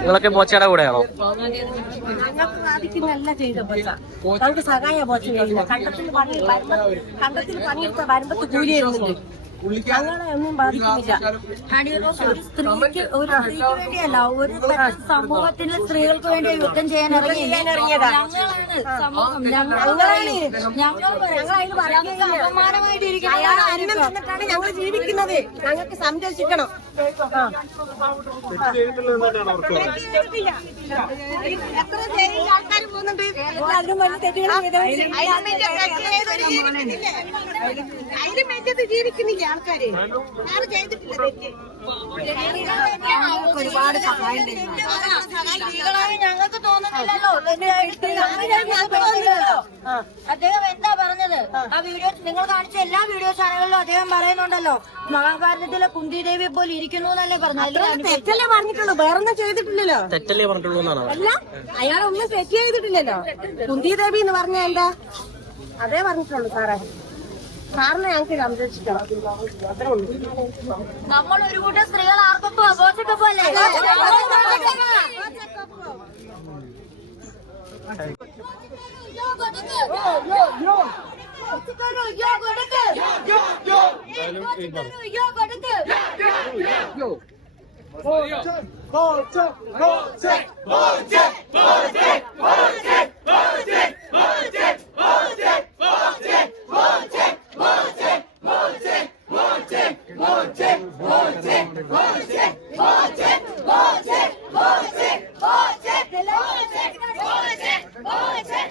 നിങ്ങളൊക്കെ ബോച്ചയുടെ കൂടെയാണോ? ബാധിക്കുന്നല്ല ചെയ്ത ബോച്ച, ഞങ്ങൾക്ക് സഹായ ബോച്ച ചെയ്യില്ല. കണ്ടത്തിൽ പണിയെടുത്ത വരുമ്പത്ത് കൂലി ചെയ്യുന്നുണ്ട്. ഞങ്ങളെ ഒന്നും ബാധിക്കുന്നില്ല. ഒരു സ്ത്രീക്ക് വേണ്ടിയല്ല, ഒരു സമൂഹത്തിലെ സ്ത്രീകൾക്ക് വേണ്ടി യുദ്ധം ചെയ്യാൻ ഇറങ്ങിയതാ. ഞങ്ങൾ ഞങ്ങൾ ജീവിക്കുന്നത്. ഞങ്ങൾക്ക് സംരക്ഷിക്കണം. എത്ര ജയിലിൽ ആൾക്കാർ പോകുന്നുണ്ട്. അതിനും വലിയ തെറ്റുകൾ ജീവിക്കുന്നില്ല ആൾക്കാര്. ആരും ചെയ്തിട്ടില്ല തെറ്റ്. ഒരുപാട് സഹായം ഞങ്ങൾക്ക് തോന്നുന്നില്ലല്ലോ. അദ്ദേഹം എന്താ പറഞ്ഞത്? ആ വീഡിയോസ് നിങ്ങൾ കാണിച്ച എല്ലാ വീഡിയോ ചാനലുകളിലും അദ്ദേഹം പറയുന്നുണ്ടല്ലോ, മഹാഭാരതത്തിലെ കുന്തിദേവിയെ പോലെ ഇരിക്കുന്നു എന്നല്ലേ പറഞ്ഞത്. തെറ്റല്ലേ പറഞ്ഞിട്ടുള്ളൂ, വേറൊന്നും ചെയ്തിട്ടില്ലല്ലോ. തെറ്റല്ലേ പറഞ്ഞിട്ടുള്ളൂ എന്നാണോ? അല്ല, അയാളൊന്നും തെറ്റ് ചെയ്തിട്ടില്ലല്ലോ. കുന്തിദേവി എന്ന് പറഞ്ഞ എന്താ? അതേ പറഞ്ഞിട്ടുള്ളൂ സാറേ. സാറിനെ ഞങ്ങൾക്ക് സംരക്ഷിക്കണം. നമ്മൾ ഒരു കൂട്ടം സ്ത്രീകൾ ആർക്കൊപ്പം ബോച്ചക്കൊപ്പം അല്ലേ?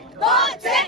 Boche!